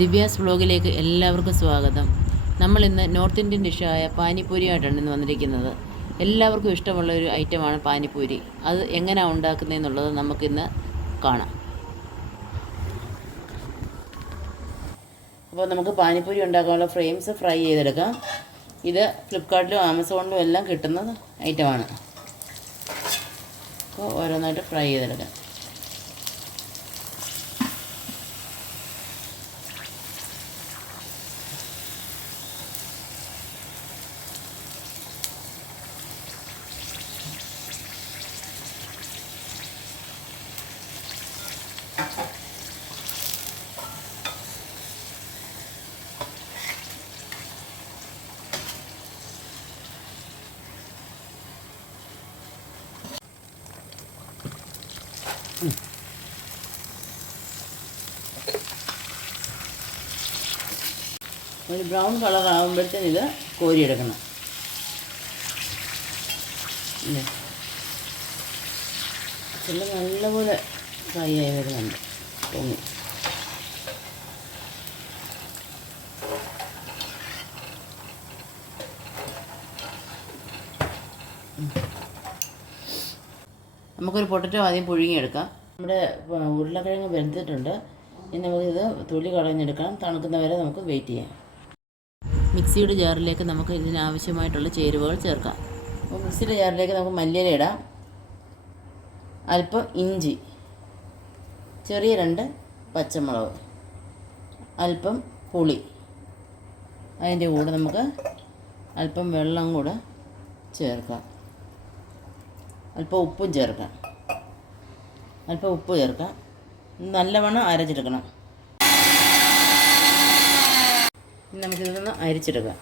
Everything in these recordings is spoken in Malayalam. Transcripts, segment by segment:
ദിവ്യാസ് വ്ലോഗിലേക്ക് എല്ലാവർക്കും സ്വാഗതം. നമ്മൾ ഇന്ന് നോർത്ത് ഇന്ത്യൻ ഡിഷായ പാനിപ്പൂരിയായിട്ടാണ് ഇന്ന് വന്നിരിക്കുന്നത്. എല്ലാവർക്കും ഇഷ്ടമുള്ള ഒരു ഐറ്റമാണ് പാനിപ്പൂരി. അത് എങ്ങനെയാണ് ഉണ്ടാക്കുന്നതെന്നുള്ളത് നമുക്കിന്ന് കാണാം. അപ്പോൾ നമുക്ക് പാനിപ്പൂരി ഉണ്ടാക്കാനുള്ള ഫ്രെയിംസ് ഫ്രൈ ചെയ്തെടുക്കാം. ഇത് ഫ്ലിപ്കാർട്ടിലും ആമസോണിലും എല്ലാം കിട്ടുന്ന ഐറ്റമാണ്. അപ്പോൾ ഓരോന്നായിട്ട് ഫ്രൈ ചെയ്തെടുക്കാം. ഒരു ബ്രൗൺ കളർ ആകുമ്പോഴത്തേന് ഇത് കോരിയെടുക്കണം. ചില നല്ലപോലെ ഫ്രൈ ആയി വരുന്നുണ്ട്. പൊങ്ങി ഉം. നമുക്കൊരു പൊട്ടറ്റോ ആദ്യം പുഴുങ്ങിയെടുക്കാം. നമ്മുടെ ഉരുളക്കിഴങ്ങ് വെന്തിട്ടുണ്ട്. ഇനി നമുക്കിത് തൊലി കളഞ്ഞെടുക്കണം. തണുക്കുന്നവരെ നമുക്ക് വെയിറ്റ് ചെയ്യാം. മിക്സിയുടെ ജാറിലേക്ക് നമുക്ക് ഇതിനാവശ്യമായിട്ടുള്ള ചേരുവകൾ ചേർക്കാം. അപ്പോൾ മിക്സിയുടെ ജാറിലേക്ക് നമുക്ക് മല്ലിയില ഇടാം. അല്പം ഇഞ്ചി. ചെറിയ രണ്ട് പച്ചമുളക്. അല്പം പുളി. അതിന്റെ കൂടെ നമുക്ക് അല്പം വെള്ളം കൂടെ ചേർക്കാം. അല്പം ഉപ്പും ചേർക്കാം. അല്പം ഉപ്പ് ചേർക്കാം. നല്ലവണ്ണം അരച്ചെടുക്കണം. നമുക്കിതൊന്ന് അരിച്ചെടുക്കാം.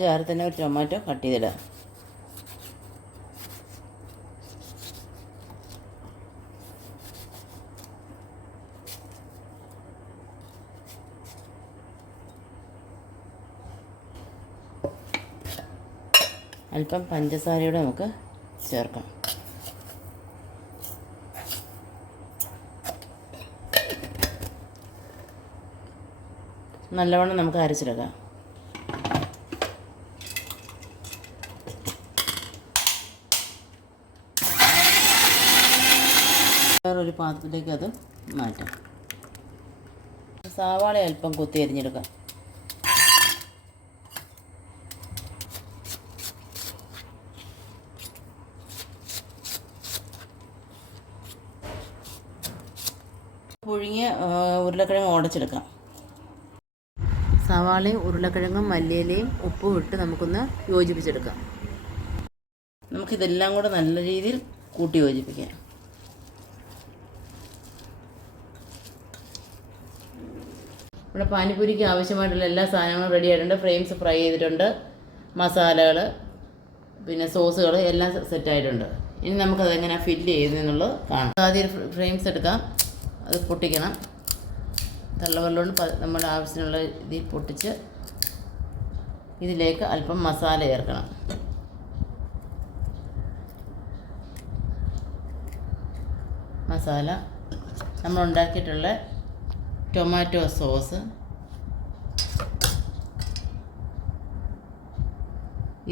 ചേർത്തന്നെ തന്നെ ഒരു ടൊമാറ്റോ കട്ട് ചെയ്തിടാം. അല്പം പഞ്ചസാരയോടെ നമുക്ക് ചേർക്കാം. നല്ലവണ്ണം നമുക്ക് അരച്ചെടുക്കാം വേറൊരു പാത്രത്തിലേക്ക് അത് മാറ്റാം. സവാള അല്പം കൊത്തി അരിഞ്ഞെടുക്കാം. പുഴുങ്ങിയ ഉരുളക്കിഴങ്ങ് ഉടച്ചെടുക്കാം സവാളയും ഉരുളക്കിഴങ്ങും മല്ലിയിലയും ഉപ്പും ഇട്ട് നമുക്കൊന്ന് യോജിപ്പിച്ചെടുക്കാം. നമുക്കിതെല്ലാം കൂടെ നല്ല രീതിയിൽ കൂട്ടി യോജിപ്പിക്കാം. ഇവിടെ പാനിപ്പൂരിക്ക് ആവശ്യമായിട്ടുള്ള എല്ലാ സാധനങ്ങളും റെഡി ആയിട്ടുണ്ട്. ഫ്രെയിംസ് ഫ്രൈ ചെയ്തിട്ടുണ്ട്. മസാലകൾ പിന്നെ സോസുകൾ എല്ലാം സെറ്റായിട്ടുണ്ട് ഇനി നമുക്കതെങ്ങനെ ഫില്ല് ചെയ്യുന്നതെന്നുള്ളത് കാണാം. ആദ്യം ഫ്രെയിംസ് എടുക്കാം. അത് പൊട്ടിക്കണം. തള്ളവെള്ളം നമ്മൾ നമ്മുടെ ആവശ്യത്തിനുള്ള ഇതിൽ പൊട്ടിച്ച് ഇതിലേക്ക് അല്പം മസാല ചേർക്കണം. മസാല. നമ്മൾ ഉണ്ടാക്കിയിട്ടുള്ള ടൊമാറ്റോ സോസ്.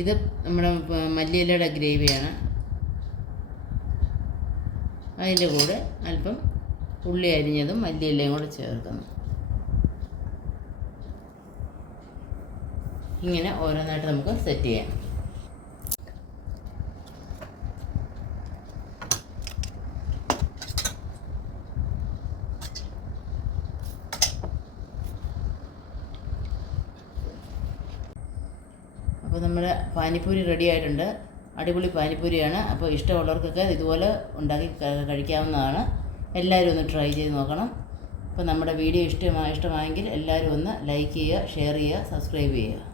ഇത് നമ്മുടെ മല്ലിയിലയുടെ ഗ്രേവിയാണ്. അതിന്റെ കൂടെ അല്പം ഉള്ളി അരിഞ്ഞതും മല്ലിയിലയും കൂടെ ചേർക്കുന്നു. ഇങ്ങനെ ഓരോന്നായിട്ട് നമുക്ക് സെറ്റ് ചെയ്യാം. അപ്പോൾ നമ്മുടെ പാനിപ്പൂരി റെഡി ആയിട്ടുണ്ട്. അടിപൊളി പാനിപ്പൂരിയാണ്. അപ്പോൾ ഇഷ്ടമുള്ളവർക്കൊക്കെ ഇതുപോലെ ഉണ്ടാക്കി കഴിക്കാവുന്നതാണ്. എല്ലാവരും ഒന്ന് ട്രൈ ചെയ്ത് നോക്കണം. അപ്പോൾ നമ്മുടെ വീഡിയോ ഇഷ്ടമാ ഇഷ്ടമായെങ്കിൽ എല്ലാവരും ഒന്ന് ലൈക്ക് ചെയ്യുക ഷെയർ ചെയ്യുക സബ്സ്ക്രൈബ് ചെയ്യുക.